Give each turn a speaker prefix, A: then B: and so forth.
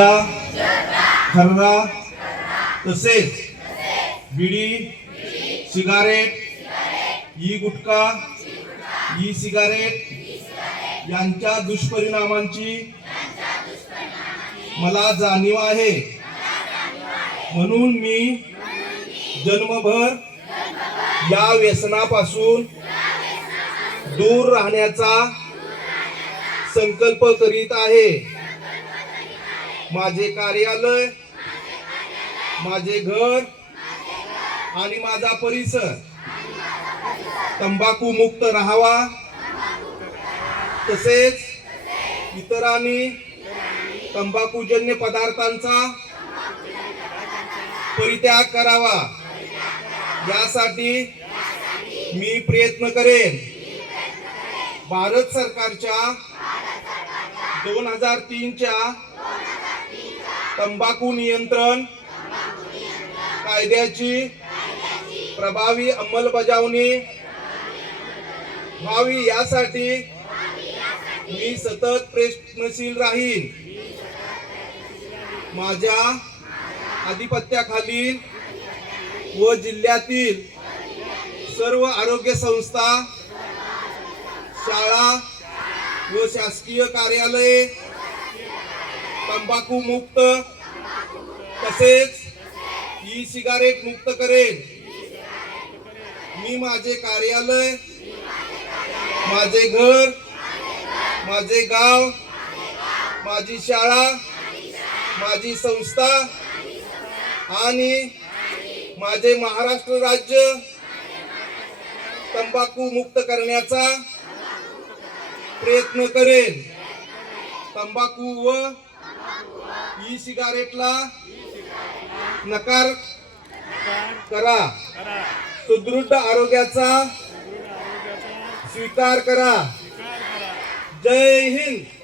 A: खर्रा तसेच बिडी सिगारेट ई गुटखा ई सिगारेट यांच्या दुष्परिणामांची मला जाणीव आहे. म्हणून मी जन्मभर या व्यसनापासून दूर राहण्याचा संकल्प करीत आहे. माझे कार्यालय माझे घर आणि माझा परिसर. तंबाखू मुक्त राहावा. तसेच इतरांनी तंबाखूजन्य पदार्थांचा परित्याग करावा. यासाठी मी प्रयत्न करेन. भारत सरकारच्या दोन हजार तीनच्या तंबाखू नियंत्रण. कायद्याची प्रभावी अंमलबजावणी. व्हावी यासाठी मी सतत प्रयत्नशील राहीन. माझ्या आधिपत्याखालील व जिल्ह्यातील सर्व आरोग्य संस्था शाळा व शासकीय कार्यालये तंबाखू मुक्त तसेच ई सिगारेट मुक्त करेन. मी माझे कार्यालय माझे घर माझे गाव माझी शाळा माझी संस्था आणि माझे महाराष्ट्र राज्य तंबाखू मुक्त करण्याचा प्रयत्न करेन. तंबाखू व ई सिगारेटला नकार करा. सुदृढ आरोग्याचा स्वीकार करा. जय हिंद.